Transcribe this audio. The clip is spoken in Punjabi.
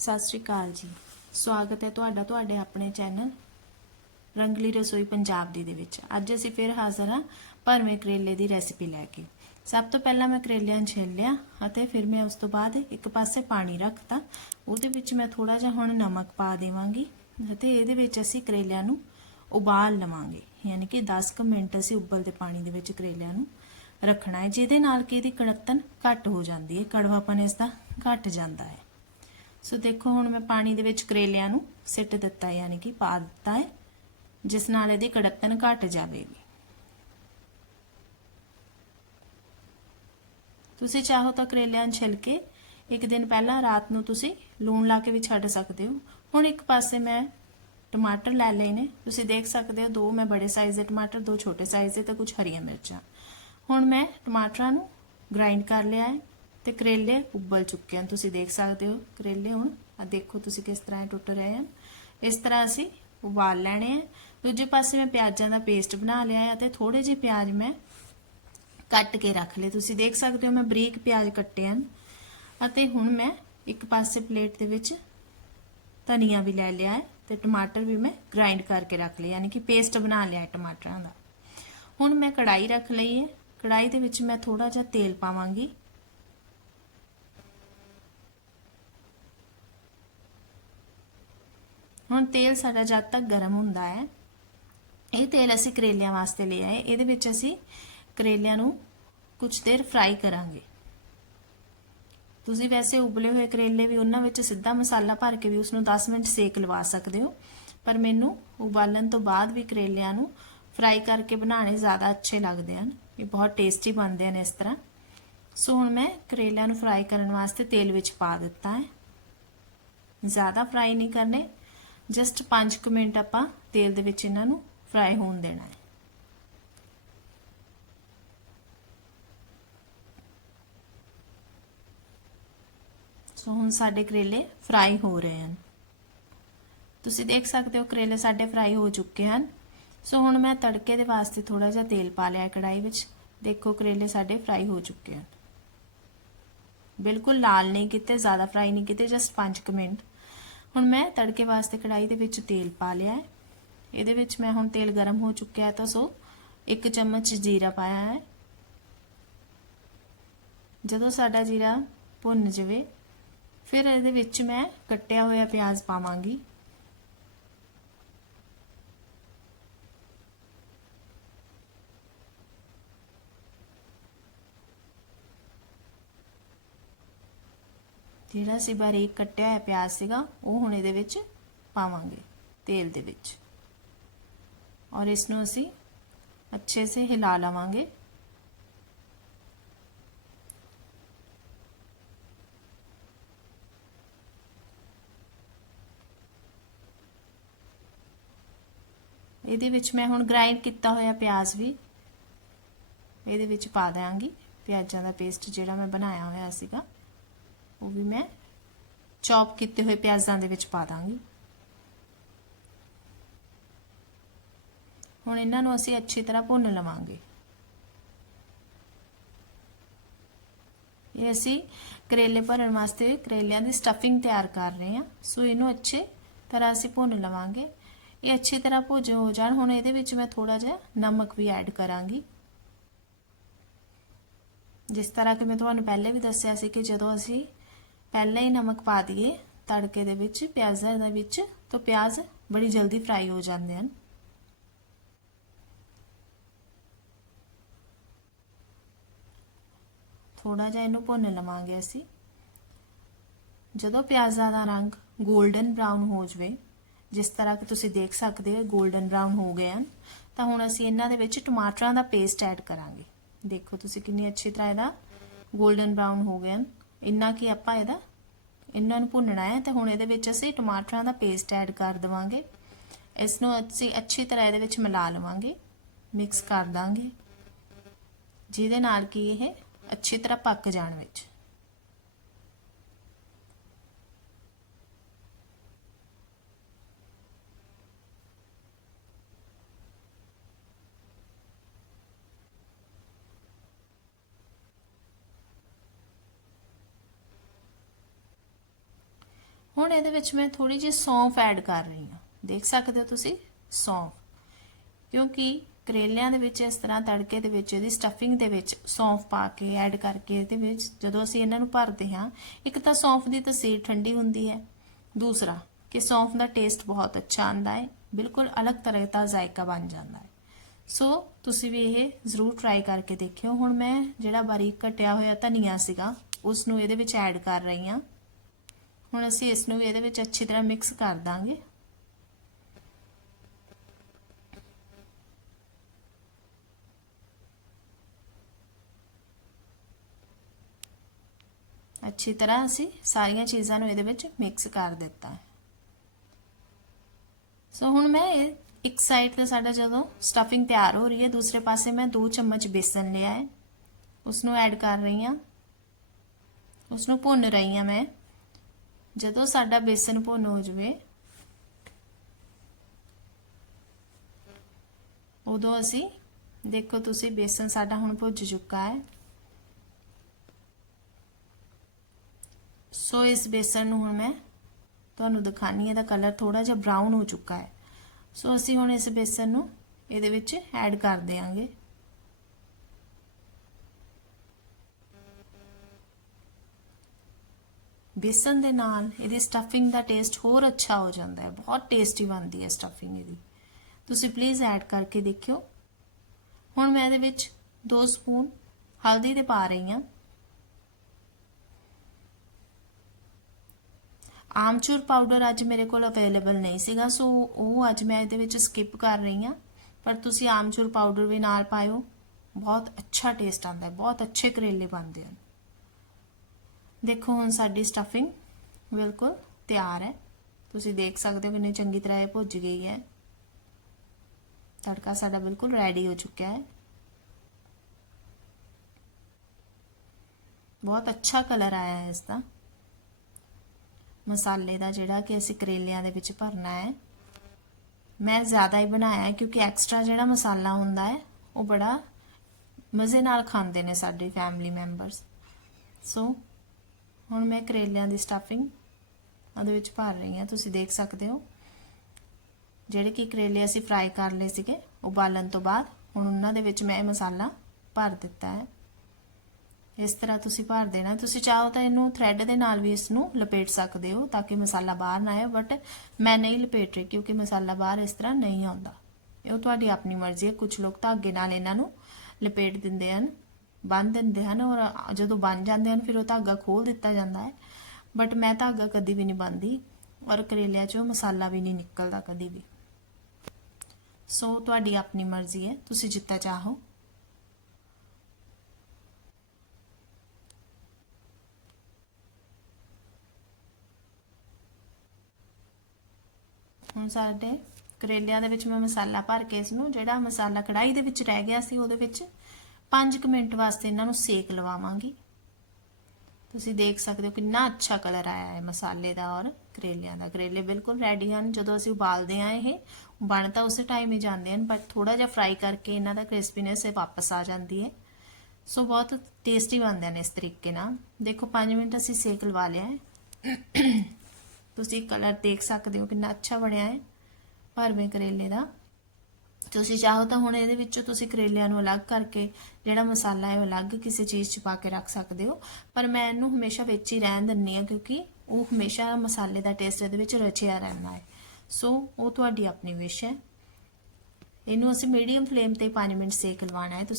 ਸਤਿ ਸ਼੍ਰੀ ਅਕਾਲ ਜੀ। ਸਵਾਗਤ ਹੈ ਤੁਹਾਡਾ ਤੁਹਾਡੇ ਆਪਣੇ ਚੈਨਲ ਰੰਗਲੀ ਰਸੋਈ ਪੰਜਾਬ ਦੀ ਦੇ ਵਿੱਚ। ਅੱਜ ਅਸੀਂ ਫਿਰ ਹਾਜ਼ਰ ਹਾਂ ਭਰਵੇਂ ਕਰੇਲੇ ਦੀ ਰੈਸਿਪੀ ਲੈ ਕੇ। ਸਭ ਤੋਂ ਪਹਿਲਾਂ ਮੈਂ ਕਰੇਲਿਆਂ ਨੂੰ ਛਿੱਲ ਲਿਆ ਅਤੇ ਫਿਰ ਮੈਂ ਉਸ ਤੋਂ ਬਾਅਦ ਇੱਕ ਪਾਸੇ ਪਾਣੀ ਰੱਖਤਾ। ਉਹਦੇ ਵਿੱਚ ਮੈਂ ਥੋੜਾ ਜਿਹਾ ਹੁਣ ਨਮਕ ਪਾ ਦੇਵਾਂਗੀ ਅਤੇ ਇਹਦੇ ਵਿੱਚ ਅਸੀਂ ਕਰੇਲਿਆਂ ਨੂੰ ਉਬਾਲ ਲਵਾਂਗੇ। ਯਾਨੀ ਕਿ 10 ਕੁ ਮਿੰਟ ਅਸੀਂ ਉਬਲਦੇ ਪਾਣੀ ਦੇ ਵਿੱਚ ਕਰੇਲਿਆਂ ਨੂੰ ਰੱਖਣਾ ਹੈ। ਜਿਹਦੇ ਨਾਲ ਕਿ ਇਹਦੀ ਕੜਤਨ ਘੱਟ ਹੋ ਜਾਂਦੀ ਹੈ ਕੜਵਾਪਨ ਇਸ ਦਾ ਘੱਟ ਜਾਂਦਾ ਹੈ। ਸੋ ਦੇਖੋ, ਹੁਣ ਮੈਂ ਪਾਣੀ ਦੇ ਵਿੱਚ ਕਰੇਲਿਆਂ ਨੂੰ ਸਿੱਟ ਦਿੱਤਾ, ਯਾਨੀ ਕਿ ਪਾ ਦਿੱਤਾ ਹੈ, ਜਿਸ ਨਾਲ ਇਹਦੀ ਕੜਤਨ ਘਟ ਜਾਵੇਗੀ। ਤੁਸੀਂ ਚਾਹੋ ਤਾਂ ਕਰੇਲਿਆਂ ਨੂੰ ਛਿਲ ਕੇ ਇੱਕ ਦਿਨ ਪਹਿਲਾਂ ਰਾਤ ਨੂੰ ਤੁਸੀਂ ਲੂਣ ਲਾ ਕੇ ਵੀ ਛੱਡ ਸਕਦੇ ਹੋ। ਹੁਣ ਇੱਕ ਪਾਸੇ ਮੈਂ ਟਮਾਟਰ ਲੈ ਲਏ ਨੇ। ਤੁਸੀਂ ਦੇਖ ਸਕਦੇ ਹੋ, ਦੋ ਮੈਂ ਬੜੇ ਸਾਈਜ਼ ਦੇ ਟਮਾਟਰ, ਦੋ ਛੋਟੇ ਸਾਈਜ਼ ਦੇ ਤੇ ਕੁਝ ਹਰੀਆਂ ਮਿਰਚਾਂ। ਹੁਣ ਮੈਂ ਟਮਾਟਰਾਂ ਨੂੰ ਗ੍ਰਾਈਂਡ ਕਰ ਲਿਆ ਹੈ। ਤੇ ਕਰੇਲੇ ਉਬਲ ਚੁੱਕੇ ਹਨ। ਤੁਸੀਂ ਦੇਖ ਸਕਦੇ ਹੋ ਕਰੇਲੇ ਹੁਣ। ਆ ਦੇਖੋ ਤੁਸੀਂ ਕਿਸ ਤਰ੍ਹਾਂ ਟੁੱਟ ਰਹੇ ਹਨ। ਇਸ ਤਰ੍ਹਾਂ ਅਸੀਂ ਉਬਾਲ ਲੈਣੇ ਆ। ਦੂਜੇ ਪਾਸੇ ਮੈਂ ਪਿਆਜ਼ਾਂ ਦਾ ਪੇਸਟ ਬਣਾ ਲਿਆ ਹੈ ਤੇ ਥੋੜੇ ਜਿਹੇ ਪਿਆਜ਼ ਮੈਂ ਕੱਟ ਕੇ ਰੱਖ ਲਏ। ਤੁਸੀਂ ਦੇਖ ਸਕਦੇ ਹੋ ਮੈਂ ਬਰੀਕ ਪਿਆਜ਼ ਕੱਟੇ ਹਨ ਅਤੇ ਹੁਣ ਮੈਂ ਇੱਕ ਪਾਸੇ ਪਲੇਟ ਦੇ ਵਿੱਚ ਧਨੀਆ ਵੀ ਲੈ ਲਿਆ ਹੈ ਤੇ ਟਮਾਟਰ ਵੀ ਮੈਂ ਗ੍ਰਾਈਂਡ ਕਰਕੇ ਰੱਖ ਲਏ, ਯਾਨੀ ਕਿ ਪੇਸਟ ਬਣਾ ਲਿਆ ਟਮਾਟਰਾਂ ਦਾ। ਹੁਣ ਮੈਂ ਕੜਾਈ ਰੱਖ ਲਈ ਹੈ। ਕੜਾਈ ਦੇ ਵਿੱਚ ਮੈਂ ਥੋੜਾ ਜਿਹਾ ਤੇਲ ਪਾਵਾਂਗੀ। ਹੁਣ ਤੇਲ ਸਾਡਾ ਜਦ ਤੱਕ ਗਰਮ ਹੁੰਦਾ ਹੈ, ਇਹ ਤੇਲ ਅਸੀਂ ਕਰੇਲਿਆਂ ਵਾਸਤੇ ਲਿਆ ਹੈ ਇਹਦੇ ਵਿੱਚ ਅਸੀਂ ਕਰੇਲਿਆਂ ਨੂੰ ਕੁਝ ਦੇਰ ਫਰਾਈ ਕਰਾਂਗੇ। ਤੁਸੀਂ ਵੈਸੇ ਉਬਲੇ ਹੋਏ ਕਰੇਲੇ ਵੀ ਉਹਨਾਂ ਵਿੱਚ ਸਿੱਧਾ ਮਸਾਲਾ ਭਰ ਕੇ ਵੀ ਉਸ ਨੂੰ 10 ਮਿੰਟ ਸੇਕ ਲਵਾ ਸਕਦੇ ਹੋ। ਪਰ ਮੈਨੂੰ ਉਬਾਲਣ ਤੋਂ ਬਾਅਦ ਵੀ ਕਰੇਲਿਆਂ ਨੂੰ ਫਰਾਈ ਕਰਕੇ ਬਣਾਉਣੇ ਜ਼ਿਆਦਾ ਅੱਛੇ ਲੱਗਦੇ ਹਨ। ਇਹ ਬਹੁਤ ਟੇਸਟੀ ਬਣਦੇ ਹਨ ਇਸ ਤਰ੍ਹਾਂ। ਸੋ ਹੁਣ ਮੈਂ ਕਰੇਲਿਆਂ ਨੂੰ ਫਰਾਈ ਕਰਨ ਵਾਸਤੇ ਤੇਲ ਵਿੱਚ ਪਾ ਦਿੱਤਾ ਹੈ। ਜ਼ਿਆਦਾ ਫਰਾਈ ਨਹੀਂ ਕਰਨੇ। ਜਸਟ 5 ਮਿੰਟ ਆਪਾਂ ਤੇਲ ਦੇ ਵਿੱਚ ਇਹਨਾਂ ਨੂੰ ਫਰਾਈ ਹੋਣ ਦੇਣਾ ਹੈ। ਸੋ ਹੁਣ ਸਾਡੇ ਕਰੇਲੇ ਫਰਾਈ ਹੋ ਰਹੇ ਹਨ। ਤੁਸੀਂ ਦੇਖ ਸਕਦੇ ਹੋ ਕਰੇਲੇ ਸਾਡੇ ਫਰਾਈ ਹੋ ਚੁੱਕੇ ਹਨ। ਸੋ ਹੁਣ ਮੈਂ ਤੜਕੇ ਦੇ ਵਾਸਤੇ ਥੋੜਾ ਜਿਹਾ ਤੇਲ ਪਾ ਲਿਆ ਕੜਾਈ ਵਿੱਚ। ਦੇਖੋ ਕਰੇਲੇ ਸਾਡੇ ਫਰਾਈ ਹੋ ਚੁੱਕੇ ਹਨ। ਬਿਲਕੁਲ ਲਾਲ ਨਹੀਂ ਕੀਤੇ, ਜ਼ਿਆਦਾ ਫਰਾਈ ਨਹੀਂ ਕੀਤੇ ਜਸਟ 5 ਮਿੰਟ। ਹੁਣ ਮੈਂ ਤੜਕੇ ਵਾਸਤੇ ਕੜਾਈ ਦੇ ਵਿੱਚ ਤੇਲ ਪਾ ਲਿਆ ਹੈ। ਇਹਦੇ ਵਿੱਚ ਮੈਂ ਹੁਣ ਤੇਲ ਗਰਮ ਹੋ ਚੁੱਕਿਆ ਹੈ ਤਾਂ ਸੋ ਇੱਕ ਚਮਚ ਜੀਰਾ ਪਾਇਆ ਹੈ। ਜਦੋਂ ਸਾਡਾ ਜੀਰਾ ਭੁੰਨ ਜਵੇ, ਫਿਰ ਇਹਦੇ ਵਿੱਚ ਮੈਂ ਕੱਟਿਆ ਹੋਇਆ ਪਿਆਜ਼ ਪਾਵਾਂਗੀ। ਜਿਹੜਾ ਅਸੀਂ ਬਾਰੀਕ ਕੱਟਿਆ ਹੋਇਆ ਪਿਆਜ਼ ਸੀਗਾ, ਉਹ ਹੁਣ ਇਹਦੇ ਵਿੱਚ ਪਾਵਾਂਗੇ, ਤੇਲ ਦੇ ਵਿੱਚ। ਔਰ ਇਸ ਨੂੰ ਅਸੀਂ ਅੱਛੇ ਸੇ ਹਿਲਾ ਲਵਾਂਗੇ। ਇਹਦੇ ਵਿੱਚ ਮੈਂ ਹੁਣ ਗ੍ਰਾਈਂਡ ਕੀਤਾ ਹੋਇਆ ਪਿਆਜ਼ ਵੀ ਇਹਦੇ ਵਿੱਚ ਪਾ ਦਿਆਂਗੀ। ਪਿਆਜ਼ਾਂ ਦਾ ਪੇਸਟ ਜਿਹੜਾ ਮੈਂ ਬਣਾਇਆ ਹੋਇਆ ਸੀਗਾ। ਉਹ ਵੀ ਮੈਂ ਚੌਪ ਕੀਤੇ ਹੋਏ ਪਿਆਜ਼ਾਂ ਦੇ ਵਿੱਚ ਪਾ ਦਾਂਗੀ। ਹੁਣ ਇਹਨਾਂ ਨੂੰ ਅਸੀਂ ਅੱਛੀ ਤਰ੍ਹਾਂ ਭੁੰਨ ਲਵਾਂਗੇ। ਇਹ ਅਸੀਂ ਕਰੇਲੇ ਭਰਨ ਵਾਸਤੇ ਕਰੇਲਿਆਂ ਦੀ ਸਟਫਿੰਗ ਤਿਆਰ ਕਰ ਰਹੇ ਹਾਂ। ਸੋ ਇਹਨੂੰ ਅੱਛੇ ਤਰ੍ਹਾਂ ਅਸੀਂ ਭੁੰਨ ਲਵਾਂਗੇ। ਇਹ ਅੱਛੀ ਤਰ੍ਹਾਂ ਭੁੱਜ ਹੋ ਜਾਣ। ਹੁਣ ਇਹਦੇ ਵਿੱਚ ਮੈਂ ਥੋੜਾ ਜਿਹਾ ਨਮਕ ਵੀ ਐਡ ਕਰਾਂਗੀ। ਜਿਸ ਤਰ੍ਹਾਂ ਕਿ ਮੈਂ ਤੁਹਾਨੂੰ ਪਹਿਲੇ ਵੀ ਦੱਸਿਆ ਸੀ ਕਿ ਜਦੋਂ ਅਸੀਂ ਪਹਿਲਾਂ ਹੀ ਨਮਕ ਪਾ ਦਈਏ, ਤੜਕੇ ਦੇ ਵਿੱਚ, ਪਿਆਜ਼ਾਂ ਦੇ ਵਿੱਚ, ਤਾਂ ਪਿਆਜ਼ ਬੜੀ ਜਲਦੀ ਫਰਾਈ ਹੋ ਜਾਂਦੇ ਹਨ। ਥੋੜਾ ਜਿਹਾ ਇਹਨੂੰ ਭੁੰਨ ਲਵਾਂਗੇ ਅਸੀਂ। ਜਦੋਂ ਪਿਆਜ਼ਾਂ ਦਾ ਰੰਗ ਗੋਲਡਨ ਬ੍ਰਾਊਨ ਹੋ ਜਵੇ, ਜਿਸ ਤਰ੍ਹਾਂ ਕਿ ਤੁਸੀਂ ਦੇਖ ਸਕਦੇ ਹੋ ਗੋਲਡਨ ਬ੍ਰਾਊਨ ਹੋ ਗਏ ਹਨ, ਤਾਂ ਹੁਣ ਅਸੀਂ ਇਹਨਾਂ ਦੇ ਵਿੱਚ ਟਮਾਟਰਾਂ ਦਾ ਪੇਸਟ ਐਡ ਕਰਾਂਗੇ। ਦੇਖੋ ਤੁਸੀਂ ਕਿੰਨੀ ਅੱਛੀ ਤਰ੍ਹਾਂ ਇਹਦਾ ਗੋਲਡਨ ਬ੍ਰਾਊਨ ਹੋ ਗਏ ਹਨ। ਇੰਨਾ ਕਿ ਆਪਾਂ ਇਹਦਾ? ਇਹਨਾਂ ਨੂੰ ਭੁੰਨਣਾ ਹੈ ਤੇ ਹੁਣ ਇਹਦੇ ਵਿੱਚ ਅਸੀਂ ਟਮਾਟਰਾਂ ਦਾ ਪੇਸਟ ਐਡ ਕਰ ਦਵਾਂਗੇ। ਇਸ ਨੂੰ ਅਸੀਂ ਅੱਛੀ ਤਰ੍ਹਾਂ ਇਹਦੇ ਵਿੱਚ ਮਿਲਾ ਲਵਾਂਗੇ। ਮਿਕਸ ਕਰ ਦਾਂਗੇ। ਜਿਹਦੇ ਨਾਲ ਕਿ ਇਹ ਅੱਛੀ ਤਰ੍ਹਾਂ ਪੱਕ ਜਾਣ ਵਿੱਚ। ਹੁਣ ਇਹਦੇ ਵਿੱਚ ਮੈਂ ਥੋੜੀ ਜਿਹੀ ਸੌਂਫ ਐਡ ਕਰ ਰਹੀ ਹਾਂ। ਦੇਖ ਸਕਦੇ ਹੋ ਤੁਸੀਂ? ਸੌਂਫ। ਕਿਉਂਕਿ ਕਰੇਲਿਆਂ ਦੇ ਵਿੱਚ ਇਸ ਤਰ੍ਹਾਂ ਤੜਕੇ ਦੇ ਵਿੱਚ, ਇਹਦੀ ਸਟਫਿੰਗ ਦੇ ਵਿੱਚ ਸੌਂਫ ਪਾ ਕੇ ਐਡ ਕਰਕੇ ਇਹਦੇ ਵਿੱਚ ਜਦੋਂ ਅਸੀਂ ਇਹਨਾਂ ਨੂੰ ਭਰਦੇ ਹਾਂ, ਇੱਕ ਤਾਂ ਸੌਂਫ ਦੀ ਤਸੀਰ ਠੰਡੀ ਹੁੰਦੀ ਹੈ। ਦੂਸਰਾ, ਕਿ ਸੌਂਫ ਦਾ ਟੇਸਟ ਬਹੁਤ ਅੱਛਾ ਆਂਦਾ ਹੈ। ਬਿਲਕੁਲ ਅਲੱਗ ਤਰ੍ਹਾਂ ਦਾ ਜ਼ਾਇਕਾ ਬਣ ਜਾਂਦਾ ਹੈ। ਸੋ, ਤੁਸੀਂ ਵੀ ਇਹ ਜ਼ਰੂਰ ਟਰਾਈ ਕਰਕੇ ਦੇਖਿਓ। ਹੁਣ ਮੈਂ ਜਿਹੜਾ ਬਾਰੀਕ ਕਟਿਆ ਹੋਇਆ ਧਨੀਆ ਸੀਗਾ ਉਸ ਨੂੰ ਇਹਦੇ ਵਿੱਚ ਐਡ ਕਰ ਰਹੀ ਹਾਂ। ਹੁਣ ਅਸੀਂ ਇਸ ਨੂੰ ਵੀ ਇਹਦੇ ਵਿੱਚ ਅੱਛੀ ਤਰ੍ਹਾਂ ਮਿਕਸ ਕਰ ਦਾਂਗੇ। ਅੱਛੀ ਤਰ੍ਹਾਂ ਅਸੀਂ ਸਾਰੀਆਂ ਚੀਜ਼ਾਂ ਨੂੰ ਇਹਦੇ ਵਿੱਚ ਮਿਕਸ ਕਰ ਦਿੱਤਾ ਹੈ। ਸੋ ਹੁਣ ਮੈਂ ਇਹ ਇੱਕ ਸਾਈਡ ਤੇ ਸਾਡਾ ਜਦੋਂ ਸਟਫਿੰਗ ਤਿਆਰ ਹੋ ਰਹੀ ਹੈ, ਦੂਸਰੇ ਪਾਸੇ ਮੈਂ 2 ਚਮਚ ਬੇਸਨ ਲਿਆ ਹੈ। ਉਸ ਨੂੰ ਐਡ ਕਰ ਰਹੀ ਹਾਂ। ਉਸ ਨੂੰ ਭੁੰਨ ਰਹੀ ਹਾਂ ਮੈਂ। ਜਦੋਂ ਸਾਡਾ ਬੇਸਨ ਭੁੰਨ ਹੋ ਜਵੇ, ਉਦੋਂ ਅਸੀਂ, ਦੇਖੋ ਤੁਸੀਂ ਬੇਸਨ ਸਾਡਾ ਹੁਣ ਭੁੱਜ ਚੁੱਕਾ ਹੈ। ਸੋ ਇਸ ਬੇਸਨ ਨੂੰ ਹੁਣ ਮੈਂ ਤੁਹਾਨੂੰ ਦਿਖਾਣੀ ਹੈ ਦਾ ਕਲਰ ਥੋੜਾ ਜਿਹਾ ਬਰਾਊਨ ਹੋ ਚੁੱਕਾ ਹੈ। ਸੋ ਅਸੀਂ ਹੁਣ ਇਸ ਬੇਸਨ ਨੂੰ ਇਹਦੇ ਵਿੱਚ ਐਡ ਕਰ ਦੇਵਾਂਗੇ ਬੇਸਨ ਦੇ ਨਾਲ ਇਹਦੀ ਸਟਫਿੰਗ ਦਾ ਟੇਸਟ ਹੋਰ ਅੱਛਾ ਹੋ ਜਾਂਦਾ ਹੈ। ਬਹੁਤ ਟੇਸਟੀ ਬਣਦੀ ਹੈ ਸਟਫਿੰਗ ਇਹਦੀ। ਤੁਸੀਂ ਪਲੀਜ਼ ਐਡ ਕਰਕੇ ਦੇਖਿਓ। ਹੁਣ ਮੈਂ ਇਹਦੇ ਵਿੱਚ 2 ਸਪੂਨ ਹਲਦੀ ਦੇ ਪਾ ਰਹੀ ਹਾਂ। ਆਮਚੂਰ ਪਾਊਡਰ ਅੱਜ ਮੇਰੇ ਕੋਲ ਅਵੇਲੇਬਲ ਨਹੀਂ ਸੀਗਾ, ਸੋ ਉਹ ਅੱਜ ਮੈਂ ਇਹਦੇ ਵਿੱਚ ਸਕਿਪ ਕਰ ਰਹੀ ਹਾਂ। ਪਰ ਤੁਸੀਂ ਆਮਚੂਰ ਪਾਊਡਰ ਵੀ ਨਾਲ ਪਾਇਓ। ਬਹੁਤ ਅੱਛਾ ਟੇਸਟ ਆਉਂਦਾ ਹੈ, ਬਹੁਤ ਅੱਛੇ ਕਰੇਲੇ ਬਣਦੇ ਹਨ। ਦੇਖੋ ਹੁਣ ਸਾਡੀ ਸਟਫਿੰਗ ਬਿਲਕੁਲ ਤਿਆਰ ਹੈ। ਤੁਸੀਂ ਦੇਖ ਸਕਦੇ ਹੋ ਕਿੰਨੀ ਚੰਗੀ ਤਰ੍ਹਾਂ ਇਹ ਭੁੱਜ ਗਈ ਹੈ। ਤੜਕਾ ਸਾਡਾ ਬਿਲਕੁਲ ਰੈਡੀ ਹੋ ਚੁੱਕਿਆ ਹੈ। ਬਹੁਤ ਅੱਛਾ ਕਲਰ ਆਇਆ ਹੈ ਇਸ ਦਾ ਮਸਾਲੇ ਦਾ ਜਿਹੜਾ ਕਿ ਅਸੀਂ ਕਰੇਲਿਆਂ ਦੇ ਵਿੱਚ ਭਰਨਾ ਹੈ। ਮੈਂ ਜ਼ਿਆਦਾ ਹੀ ਬਣਾਇਆ ਹੈ ਕਿਉਂਕਿ ਐਕਸਟਰਾ ਜਿਹੜਾ ਮਸਾਲਾ ਹੁੰਦਾ ਹੈ, ਉਹ ਬੜਾ ਮਜ਼ੇ ਨਾਲ ਖਾਂਦੇ ਨੇ ਸਾਡੀ ਫੈਮਿਲੀ ਮੈਂਬਰਸ ਸੋ ਹੁਣ ਮੈਂ ਕਰੇਲਿਆਂ ਦੀ ਸਟਫਿੰਗ ਉਹਦੇ ਵਿੱਚ ਭਰ ਰਹੀ ਹਾਂ, ਤੁਸੀਂ ਦੇਖ ਸਕਦੇ ਹੋ। ਜਿਹੜੇ ਕਿ ਕਰੇਲੇ ਅਸੀਂ ਫਰਾਈ ਕਰ ਲਏ ਸੀਗੇ, ਉਬਾਲਣ ਤੋਂ ਬਾਅਦ ਹੁਣ ਉਹਨਾਂ ਦੇ ਵਿੱਚ ਮੈਂ ਇਹ ਮਸਾਲਾ ਭਰ ਦਿੱਤਾ ਹੈ। ਇਸ ਤਰ੍ਹਾਂ ਤੁਸੀਂ ਭਰ ਦੇਣਾ। ਤੁਸੀਂ ਚਾਹੋ ਤਾਂ ਇਹਨੂੰ ਥ੍ਰੈਡ ਦੇ ਨਾਲ ਵੀ ਇਸ ਨੂੰ ਲਪੇਟ ਸਕਦੇ ਹੋ ਤਾਂ ਕਿ ਮਸਾਲਾ ਬਾਹਰ ਨਾ ਆਏ ਬਟ ਮੈਂ ਨਹੀਂ ਲਪੇਟ ਰਹੀ ਕਿਉਂਕਿ ਮਸਾਲਾ ਬਾਹਰ ਇਸ ਤਰ੍ਹਾਂ ਨਹੀਂ ਆਉਂਦਾ। ਇਹ ਤੁਹਾਡੀ ਆਪਣੀ ਮਰਜ਼ੀ ਹੈ। ਕੁਝ ਲੋਕ ਧਾਗੇ ਨਾਲ ਇਹਨਾਂ ਨੂੰ ਲਪੇਟ ਦਿੰਦੇ ਹਨ। ਬੰਨ ਦਿੰਦੇ ਹਨ ਔਰ ਜਦੋਂ ਬਣ ਜਾਂਦੇ ਹਨ, ਫਿਰ ਉਹ ਧਾਗਾ ਖੋਲ ਦਿੱਤਾ ਜਾਂਦਾ ਹੈ। ਬਟ ਮੈਂ ਧਾਗਾ ਕਦੀ ਵੀ ਨਹੀਂ ਬੰਨਦੀ ਔਰ ਕਰੇਲਿਆਂ 'ਚੋਂ ਮਸਾਲਾ ਵੀ ਨਹੀਂ ਨਿਕਲਦਾ ਕਦੀ ਵੀ। ਸੋ ਤੁਹਾਡੀ ਆਪਣੀ ਮਰਜ਼ੀ ਹੈ। ਤੁਸੀਂ ਜਿੱਤਾ ਚਾਹੋ। ਹੁਣ ਸਾਡੇ ਕਰੇਲਿਆਂ ਦੇ ਵਿੱਚ ਮੈਂ ਮਸਾਲਾ ਭਰ ਕੇ ਇਸ ਨੂੰ, ਜਿਹੜਾ ਮਸਾਲਾ ਕੜਾਈ ਦੇ ਵਿੱਚ ਰਹਿ ਗਿਆ ਸੀ, ਉਹਦੇ ਵਿੱਚ 5 ਮਿੰਟ ਵਾਸਤੇ ਇਹਨਾਂ ਨੂੰ ਸੇਕ ਲਵਾਵਾਂਗੀ। ਤੁਸੀਂ ਦੇਖ ਸਕਦੇ ਹੋ ਕਿੰਨਾ ਅੱਛਾ ਕਲਰ ਆਇਆ ਹੈ ਮਸਾਲੇ ਦਾ ਔਰ ਕਰੇਲਿਆਂ ਦਾ। ਕਰੇਲੇ ਬਿਲਕੁਲ ਰੈਡੀ ਹਨ। ਜਦੋਂ ਅਸੀਂ ਉਬਾਲਦੇ ਆ ਇਹ, ਬਣ ਤਾਂ ਉਸੇ ਟਾਈਮ ਹੀ ਜਾਂਦੇ ਹਨ ਬਟ ਥੋੜਾ ਜਿਹਾ ਫਰਾਈ ਕਰਕੇ ਇਹਨਾਂ ਦਾ ਕ੍ਰਿਸਪੀਨੈਸ ਇਹ ਵਾਪਸ ਆ ਜਾਂਦੀ ਹੈ। ਸੋ ਬਹੁਤ ਟੇਸਟੀ ਬਣਦੇ ਨੇ ਇਸ ਤਰੀਕੇ ਨਾਲ। ਦੇਖੋ 5 ਮਿੰਟ ਅਸੀਂ ਸੇਕ ਲਵਾ ਲਿਆ ਹੈ। ਤੁਸੀਂ ਕਲਰ ਦੇਖ ਸਕਦੇ ਹੋ ਕਿੰਨਾ ਅੱਛਾ ਬਣਿਆ ਹੈ। ਭਰਵੇਂ ਕਰੇਲੇ ਦਾ। ਤੁਸੀਂ ਚਾਹੋ ਤਾਂ ਹੁਣ ਇਹਦੇ ਵਿੱਚੋਂ ਤੁਸੀਂ ਕਰੇਲਿਆਂ ਨੂੰ ਅਲੱਗ ਕਰਕੇ ਜਿਹੜਾ ਮਸਾਲਾ ਹੈ ਉਹ ਅਲੱਗ ਕਿਸੇ ਚੀਜ਼ 'ਚ ਪਾ ਕੇ ਰੱਖ ਸਕਦੇ ਹੋ। ਪਰ ਮੈਂ ਇਹਨੂੰ ਹਮੇਸ਼ਾ ਵਿੱਚ ਹੀ ਰਹਿਣ ਦਿੰਨੀ ਆ ਕਿਉਂਕਿ ਉਹ ਹਮੇਸ਼ਾ ਮਸਾਲੇ ਦਾ ਟੇਸਟ ਇਹਦੇ ਵਿੱਚ ਰਚਿਆ ਰਹਿੰਦਾ ਹੈ। ਸੋ ਉਹ ਤੁਹਾਡੀ ਆਪਣੀ ਵਿਸ਼ ਹੈ। ਇਹਨੂੰ ਅਸੀਂ ਮੀਡੀਅਮ ਫਲੇਮ ਤੇ 5 ਮਿੰਟ ਸੇਕ ਲਵਾਉਣਾ ਹੈ। ਤੁਸੀਂ